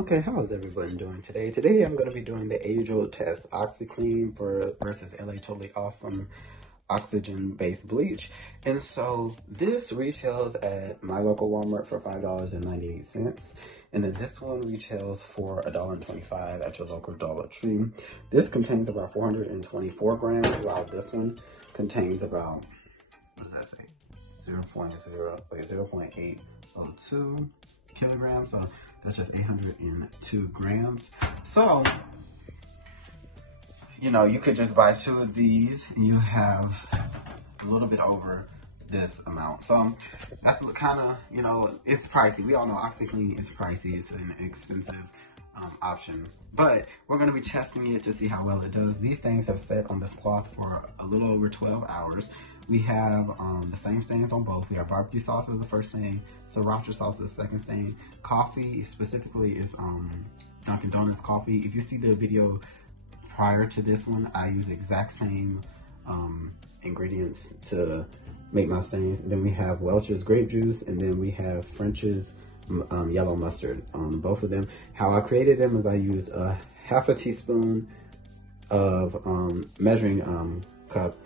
Okay, how is everybody doing today? Today I'm going to be doing the age-old test, Oxi-Clean versus LA Totally Awesome oxygen-based bleach. And so this retails at my local Walmart for $5.98. And then this one retails for $1.25 at your local Dollar Tree. This contains about 424 grams, while this one contains about, what does that say? 0.802 kilograms. So that's just 802 grams. So, you know, you could just buy 2 of these and you have a little bit over this amount. So that's kind of, you know, it's pricey. We all know Oxi-Clean is pricey. It's an expensive option, but we're going to be testing it to see how well it does. These things have sat on this cloth for a little over 12 hours. We have the same stains on both. We have barbecue sauce as the first stain, sriracha sauce as the second stain. Coffee specifically is Dunkin' Donuts coffee. If you see the video prior to this one, I use the exact same ingredients to make my stains. Then we have Welch's grape juice, and then we have French's yellow mustard on both of them. How I created them is I used a half a teaspoon of measuring cup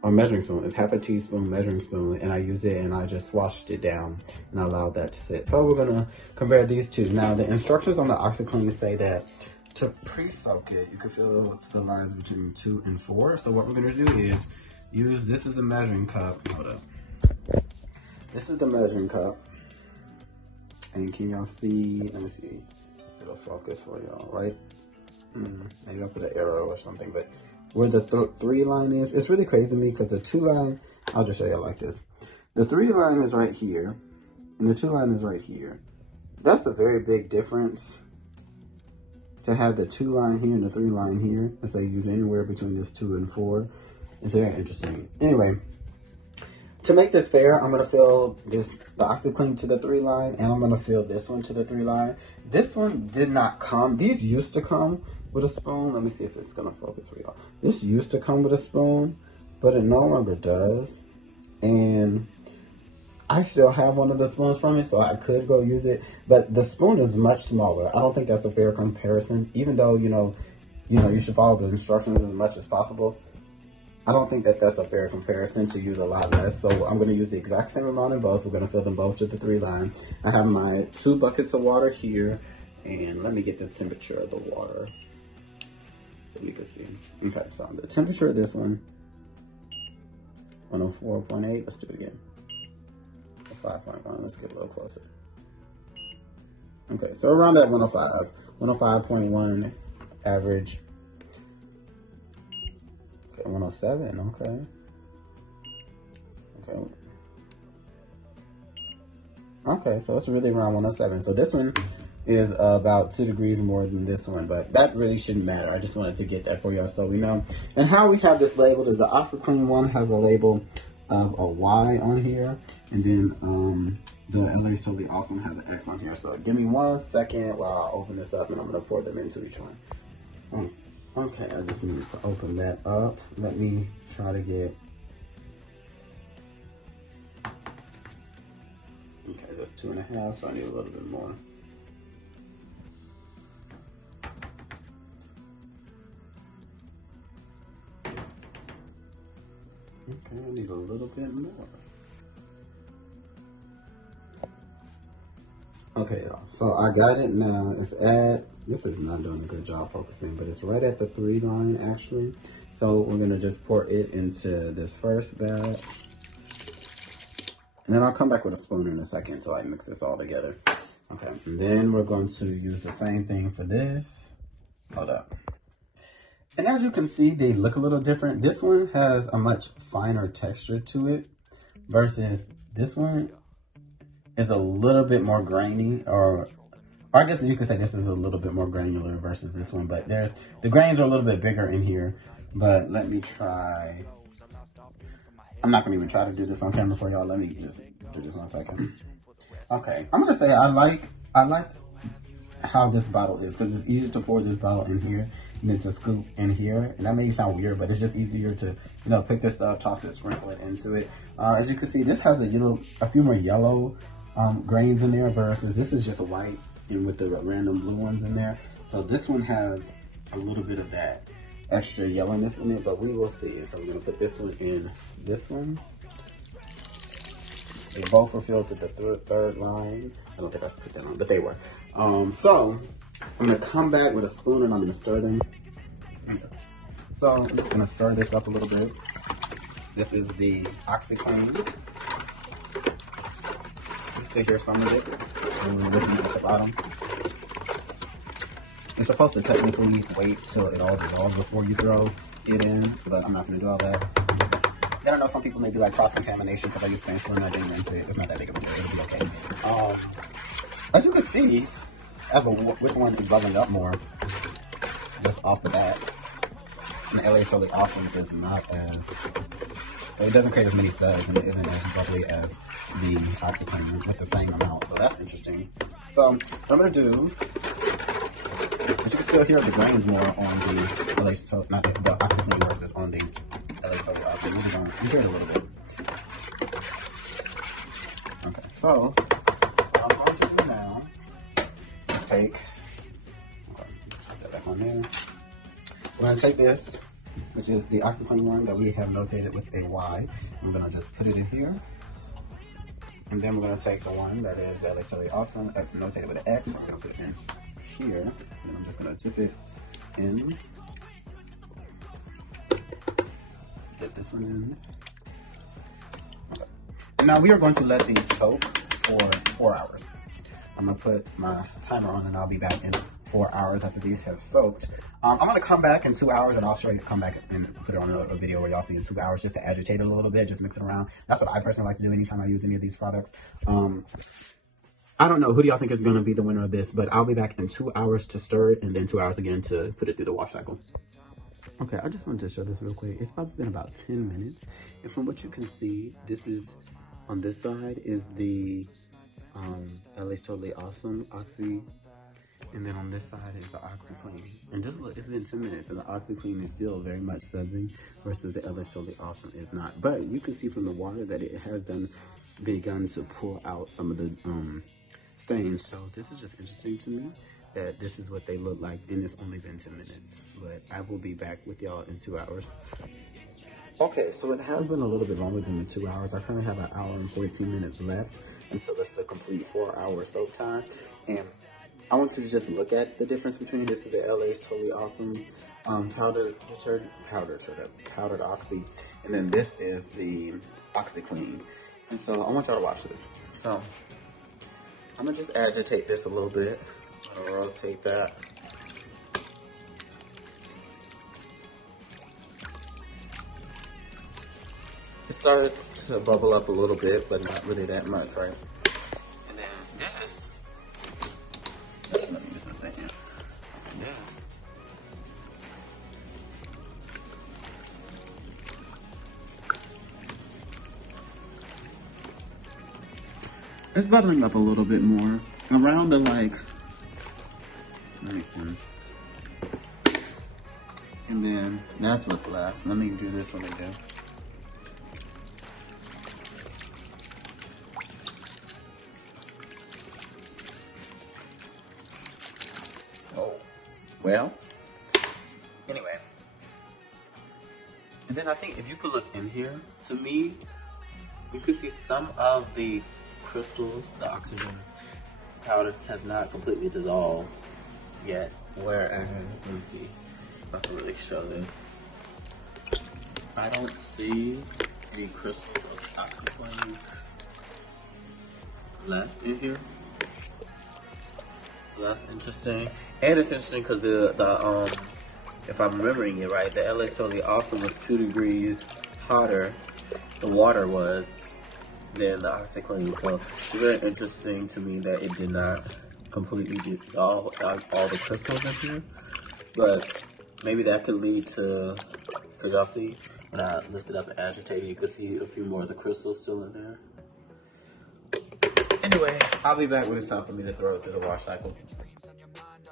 or measuring spoon. It's half a teaspoon measuring spoon, and I used it and I just washed it down and I allowed that to sit. So we're gonna compare these two. Now the instructions on the Oxi-Clean say that to pre-soak it, you can feel what's the lines between 2 and 4. So what we're gonna do is use, this is the measuring cup. Hold up. This is the measuring cup. And can y'all see, let me see, it'll focus for y'all, right? Maybe I'll put an arrow or something, but where the 3 line is, it's really crazy to me because the 2 line, I'll just show you like this. The 3 line is right here, and the 2 line is right here. That's a very big difference to have the 2 line here and the 3 line here. Let's say use anywhere between this 2 and 4. It's very interesting. Anyway, to make this fair, I'm gonna fill the Oxi-Clean to the 3 line, and I'm gonna fill this one to the 3 line. This one did not come. These used to come with a spoon. Let me see if it's gonna focus for y'all. This used to come with a spoon, but it no longer does. And I still have one of the spoons from it, so I could go use it. But the spoon is much smaller. I don't think that's a fair comparison, even though you should follow the instructions as much as possible. I don't think that that's a fair comparison to use a lot less. So I'm going to use the exact same amount in both. We're going to fill them both to the 3 line. I have my 2 buckets of water here. And let me get the temperature of the water so you can see. Okay, so the temperature of this one, 104.8. Let's do it again. 5.1. Let's get a little closer. Okay, so around that 105. 105.1 average. 107, okay. Okay, so it's really around 107. So this one is about 2 degrees more than this one, but that really shouldn't matter. I just wanted to get that for y'all so we know. And how we have this labeled is the Oxi-Clean one has a label of a Y on here, and then the LA Totally Awesome has an X on here. So give me 1 second while I open this up, and I'm gonna pour them into each one. Okay, I just need to open that up. Let me try to get, okay, that's 2.5, so I need a little bit more. Okay, I need a little bit more. Okay, y'all, so I got it now. It's at, this is not doing a good job focusing, but it's right at the 3 line actually. So we're gonna just pour it into this first batch. And then I'll come back with a spoon in a second to like mix this all together. Okay, and then we're going to use the same thing for this. Hold up. And as you can see, they look a little different. This one has a much finer texture to it versus this one is a little bit more grainy, or I guess you could say this is a little bit more granular versus this one, but the grains are a little bit bigger in here. But let me try. I'm not gonna even try to do this on camera for y'all. Let me just do this 1 second. Okay, I'm gonna say I like how this bottle is, because it's easier to pour this bottle in here and then to scoop in here. And that may sound weird, but it's just easier to, pick this up, toss it, sprinkle it into it. As you can see, this has a few more yellow grains in there versus this is just white. and with the random blue ones in there. So this one has a little bit of that extra yellowness in it, but we will see. So we're gonna put this one in this one. They both were filled to the third line. I don't think I put that on, but they were. So I'm gonna come back with a spoon and I'm gonna stir them. So I'm just gonna stir this up a little bit. This is the Oxi-Clean. You still hear some of it. And listen at the bottom. You're supposed to technically wait till it all dissolves before you throw it in, but I'm not gonna do all that. Then I know some people may be like cross-contamination because I use saline. I didn't rinse it. It's not that big of a deal. It'll be okay. As you can see, which one is bubbling up more, just off the bat. And the LA is totally awesome. It's not as, it doesn't create as many suds and it isn't as bubbly as the Oxi-Clean with the same amount. So that's interesting. So what I'm gonna do, but you can still hear the grains more on the LA, not the Oxi-Clean versus on the LA totally awesome. Maybe don't, you hear it a little bit. Okay, so what I'm going to do now is take, put that back on there. We're going to take this, which is the Oxi-Clean one that we have notated with a Y. We're going to just put it in here. And then we're going to take the one that is the LA Totally Awesome, notated with an X. And we're going to put it in here. And I'm just going to dip it in. Dip this one in. Okay. Now we are going to let these soak for 4 hours. I'm going to put my timer on and I'll be back in 4 hours after these have soaked. I'm going to come back in 2 hours and I'll show you, come back and put it on a video where y'all see in 2 hours just to agitate it a little bit, just mix it around. That's what I personally like to do anytime I use any of these products. I don't know, who do y'all think is going to be the winner of this, but I'll be back in 2 hours to stir it and then 2 hours again to put it through the wash cycle. Okay, I just wanted to show this real quick. It's probably been about 10 minutes. And from what you can see, this is, on this side is the LA's Totally Awesome Oxi. And then on this side is the Oxi-Clean. And just look, it's been 10 minutes and the Oxi-Clean is still very much sudsing versus the LA's Totally Awesome is not. But you can see from the water that it has begun to pull out some of the stains. So this is just interesting to me that this is what they look like and it's only been 10 minutes. But I will be back with y'all in 2 hours. Okay, so it has been a little bit longer than the 2 hours. I currently have 1 hour and 14 minutes left until it's the complete 4 hour soak time. And I want you to just look at the difference between this is the LA's Totally Awesome powdered Oxi, and then this is the Oxi-Clean. And so I want y'all to watch this. So I'm gonna just agitate this a little bit. I'll rotate that. It starts to bubble up a little bit, but not really that much, right? And then this. Let me just a second. This. It's bubbling up a little bit more. Around the let me see. And then that's what's left. Let me do this one again. Well, anyway, and then I think if you could look in here, to me, you could see some of the crystals, the oxygen powder has not completely dissolved yet, whereas, let me see if I can really show this. I don't see any crystals of Oxi-Clean left in here. So that's interesting. And it's interesting because the if I'm remembering it right, the LA Totally Awesome was 2 degrees hotter, the water was, than the Oxi-Clean. So it's very interesting to me that it did not completely dissolve all the crystals in here. But maybe that could lead to, because y'all see, when I lift it up and agitate it, you can see a few more of the crystals still in there. Anyway, I'll be back when it's time for me to throw it through the wash cycle.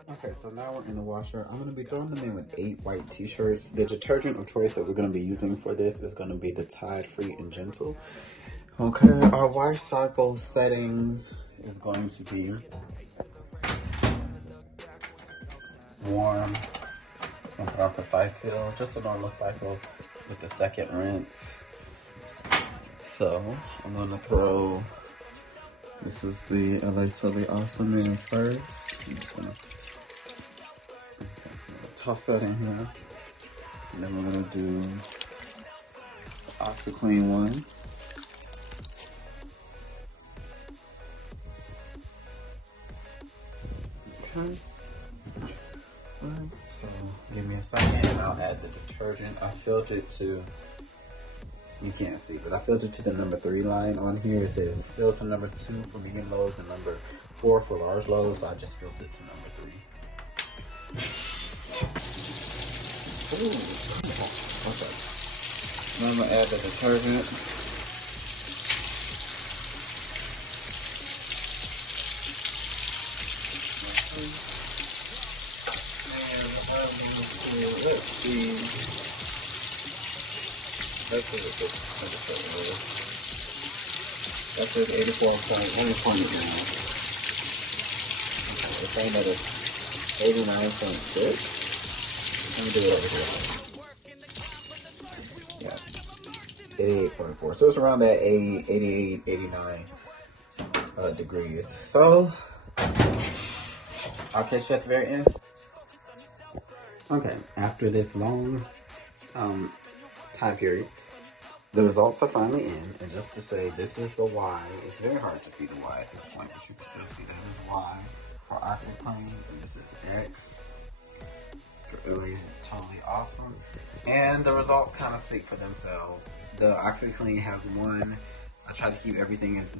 Okay, so now we're in the washer. I'm going to be throwing them in with 8 white t-shirts. The detergent of choice that we're going to be using for this is going to be the Tide Free and Gentle. Okay, our wash cycle settings is going to be warm. I'm gonna put on for size fill, just a normal cycle with the second rinse. So I'm gonna throw, this is the LA Totally Awesome in first. I'm just gonna toss that in here. And then we're gonna do the Oxi-Clean one. Okay. Alright, so give me a second and I'll add the detergent. I filled it to, you can't see, but I filled it to the number 3 line on here. It says fill to number 2 for medium loads and number 4 for large loads. So I just filled it to number 3. Ooh, okay. Now I'm gonna add the detergent. Let's see. That's what it is. That's it, 84.1 grams. Okay, we're saying that it's 89.6. Let me do it over here. Yeah. 88.4. So it's around that 80, 88, 89 degrees. So I'll catch you at the very end. Okay, after this long time period, the results are finally in. And just to say, this is the Y. It's very hard to see the Y at this point, but you can still see that is Y for Oxi-Clean, and this is X for LA Totally Awesome. And the results kind of speak for themselves. The Oxi-Clean has one. I try to keep everything as,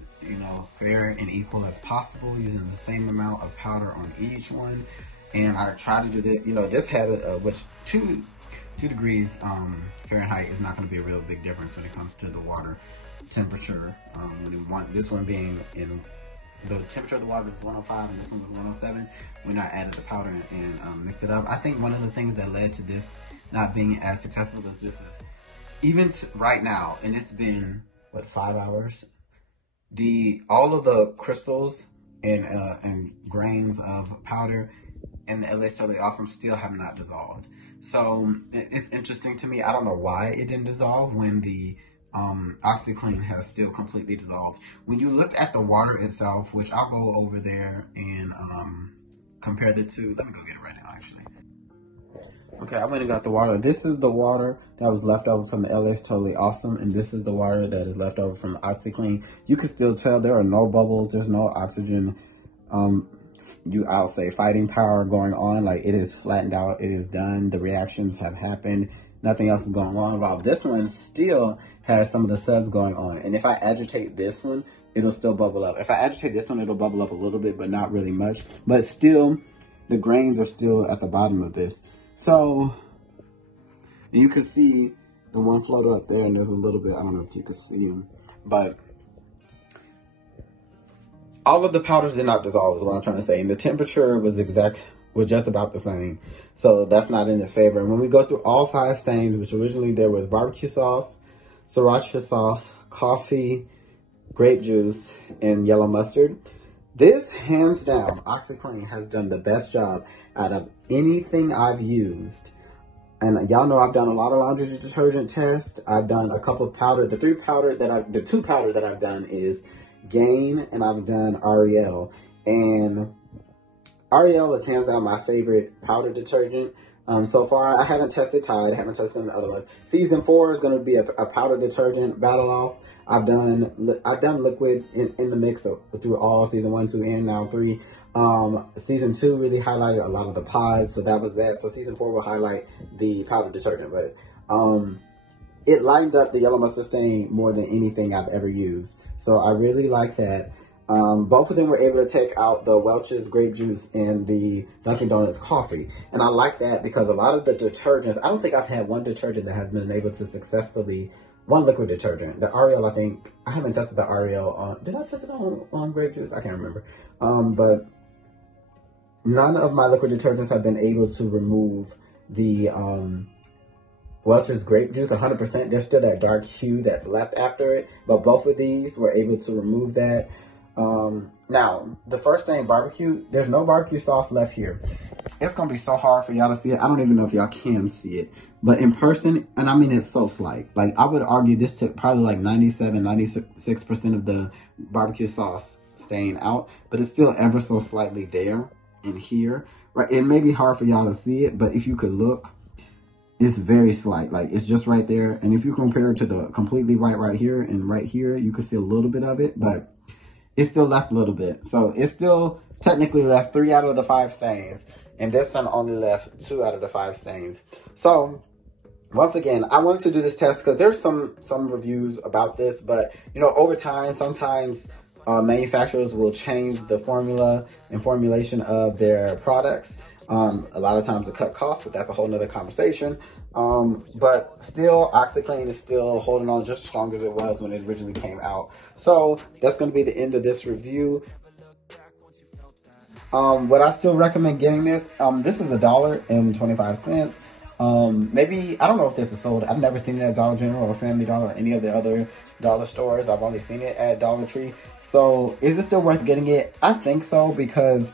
fair and equal as possible, using the same amount of powder on each one. And I try to do this, this had which 2 degrees Fahrenheit is not going to be a real big difference when it comes to the water temperature. This one being in, the temperature of the water was 105 and this one was 107. When I added the powder and mixed it up, I think one of the things that led to this not being as successful as this is, even right now, and it's been, what, 5 hours? All of the crystals and grains of powder and the LA Totally Awesome still have not dissolved. So it's interesting to me. I don't know why it didn't dissolve when the Oxi-Clean has still completely dissolved. When you look at the water itself, which I'll go over there and compare the two. Let me go get it right now, actually. Okay, I went and got the water. This is the water that was left over from the LA Totally Awesome, and this is the water that is left over from the Oxi-Clean. You can still tell there are no bubbles. There's no oxygen. I'll say fighting power going on. Like, it is flattened out. It is done. The reactions have happened. Nothing else is going on. While this one still has some of the suds going on. And if I agitate this one, it'll still bubble up. If I agitate this one, it'll bubble up a little bit, but not really much. But still, the grains are still at the bottom of this. So, you can see the one floater up there, and there's a little bit, I don't know if you can see them, but all of the powders did not dissolve is what I'm trying to say. And the temperature was just about the same. So that's not in its favor. And when we go through all 5 stains, which originally there was barbecue sauce, sriracha sauce, coffee, grape juice, and yellow mustard, this, hands down, Oxi-Clean has done the best job out of anything I've used. And y'all know I've done a lot of laundry detergent tests. I've done a couple of powder. The 2 powder that I've done is Gain, and I've done Ariel. And Ariel is hands down my favorite powder detergent. So far, I haven't tested Tide, I haven't tested any other ones. Season 4 is going to be a powder detergent battle off. I've done liquid in the mix through all season 1, 2, and now 3. Season 2 really highlighted a lot of the pods, so that was that. So season 4 will highlight the powder detergent, but it lightened up the yellow mustard stain more than anything I've ever used. So I really like that. Both of them were able to take out the Welch's grape juice and the Dunkin' Donuts coffee. And I like that because a lot of the detergents, I don't think I've had one detergent that has been able to successfully, one liquid detergent. The Ariel, I think, I haven't tested the Ariel on, did I test it on grape juice? I can't remember. But none of my liquid detergents have been able to remove the Welch's grape juice 100%. There's still that dark hue that's left after it, but both of these were able to remove that. Now, the first thing, barbecue, there's no barbecue sauce left here. It's going to be so hard for y'all to see it. I don't even know if y'all can see it. But in person, and I mean, it's so slight. Like, I would argue this took probably like 97, 96% of the barbecue sauce staying out. But it's still ever so slightly there and here. Right? It may be hard for y'all to see it, but if you could look, it's very slight. Like, it's just right there. And if you compare it to the completely white right here and right here, you can see a little bit of it. But it's still left a little bit. So it's still technically left 3 out of the 5 stains. And this one only left 2 out of the 5 stains. So once again, I wanted to do this test because there's some reviews about this. But, you know, over time, sometimes manufacturers will change the formula and formulation of their products. A lot of times to cut costs, but that's a whole nother conversation. But still, Oxi-Clean is still holding on just as strong as it was when it originally came out. So that's going to be the end of this review. Would I still recommend getting this? This is $1.25. Maybe, I don't know if this is sold. I've never seen it at Dollar General or Family Dollar or any of the other dollar stores. I've only seen it at Dollar Tree. So is it still worth getting it? I think so, because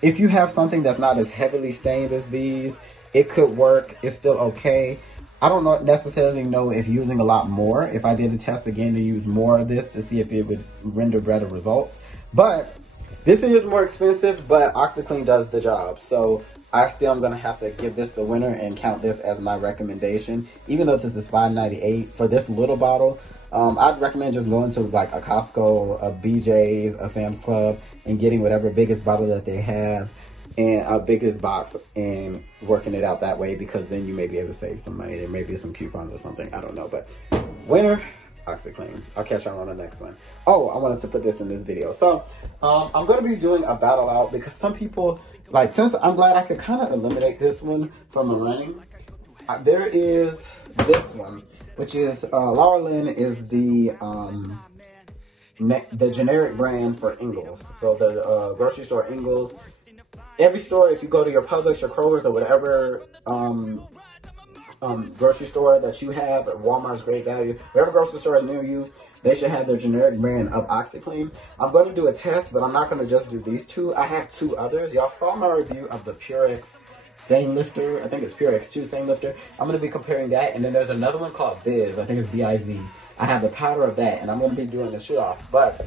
if you have something that's not as heavily stained as these, it could work. It's still okay. I don't necessarily know if using a lot more, if I did a test again to use more of this to see if it would render better results. But this is more expensive, but Oxi-Clean does the job. So I still am going to have to give this the winner and count this as my recommendation. Even though this is $5.98 for this little bottle, I'd recommend just going to like a Costco, a BJ's, a Sam's Club, and getting whatever biggest bottle that they have and a biggest box and working it out that way, because then you may be able to save some money. There may be some coupons or something. I don't know, but winner, Oxi-Clean. I'll catch y'all on the next one. Oh, I wanted to put this in this video. So I'm going to be doing a battle out because some people, like, since I'm glad I could kind of eliminate this one from the running, there is this one, which is Laura Lynn is the generic brand for Ingles. So the grocery store Ingles. Every store, if you go to your Publix, your Kroger's, or whatever grocery store that you have, Walmart's Great Value, whatever grocery store is near you, they should have their generic brand of Oxi-Clean. I'm going to do a test, but I'm not going to just do these two. I have 2 others. Y'all saw my review of the Purex stain lifter. I think it's Purex 2 stain lifter. I'm going to be comparing that. And then there's another one called Biz. I think it's B-I-Z. I have the powder of that, and I'm going to be doing the shoot off. But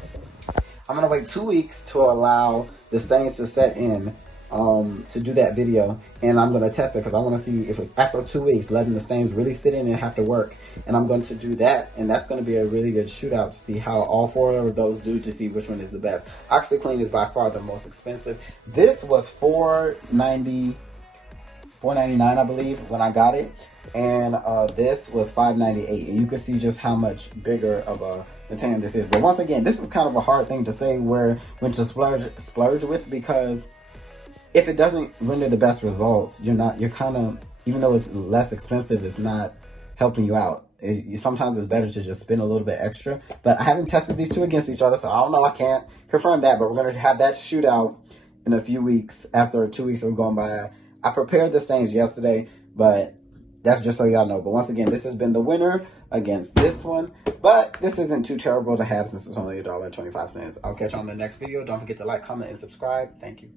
I'm going to wait 2 weeks to allow the stains to set in to do that video, and I'm going to test it because I want to see if after 2 weeks letting the stains really sit in and have to work. And I'm going to do that, and that's going to be a really good shootout to see how all 4 of those do, to see which one is the best. Oxi-Clean is by far the most expensive. This was $4.99 I believe when I got it, and this was $5.98, and you can see just how much bigger of a tan this is. But once again, this is kind of a hard thing to say when to splurge with, because if it doesn't render the best results, you're kind of, even though it's less expensive, it's not helping you out. Sometimes it's better to just spend a little bit extra. But I haven't tested these 2 against each other, so I don't know. I can't confirm that. But we're going to have that shootout in a few weeks, after 2 weeks have gone by. I prepared the stains yesterday, but that's just so y'all know. But once again, this has been the winner against this one. But this isn't too terrible to have since it's only $1.25. I'll catch you on the next video. Don't forget to like, comment, and subscribe. Thank you.